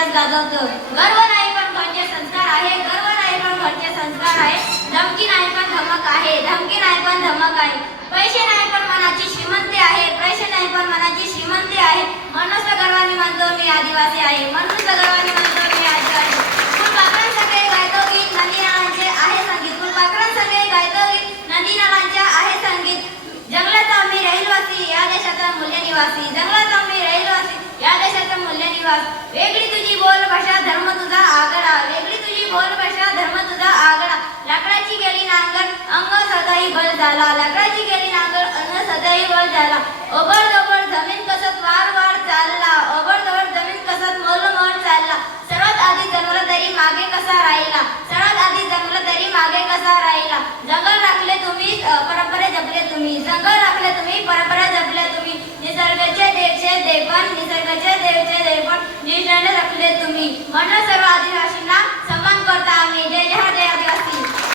दिवस गाजवतो. गर्व नाही पण घरचे संस्कार आहे, गर्व नाही पण घरचे संस्कार आहे. धमकी नाही पण धमक आहे, धमकी नाही पण धमक आहे. पैसे नाही पण मनाची श्रीमंती आहे, पैसे नाही पण मनाची श्रीमंती आहे. म्हणून गर्वाने म्हणतो मी आदिवासी आहे, म्हणून गर्वाने म्हणतो मी आदिवासी. फुलपाखरांसंगे गायतो गीत, नदी नालांचे आहे संगीत. फुलपाखरांसंगे गायतो गीत, नदी नालांचे आहे संगीत. जंगलात आम्ही रहिवासी, या देशाचा मूल्य निवासी. जंगलात आम्ही रहिवासी, या देशाचा मूल्य निवासी. वेगळी तुझी बोल भाषा, धर्म तुझा आगळा. वेगळी तुझी बोल भाषा, धर्म तुझा आगळा. लाकडाची गेली नांगर, अंग सदाई बळ झाला. लाकडाची गेली नांगर, अंग सदाई बळ झाला. ओबडधोबड जमीन कसत वार वार चालला. ओबडधोबड जमीन कसत मोलमोल चालला. सर्वात आधी जन्मला तरी मागे कसा राहिला. सर्वात आधी जन्मला तरी मागे कसा राहिला. जंगल राखले तुम्ही, परंपरा जपले तुम्ही. जंगल राखले तुम्ही, परंपरा जपले तुम्ही. निसर्गाचे देवचे देवण, निसर्गाचे देवचे देवण, निसर्गाने राखले तुम्ही. म्हणून सर्व आधी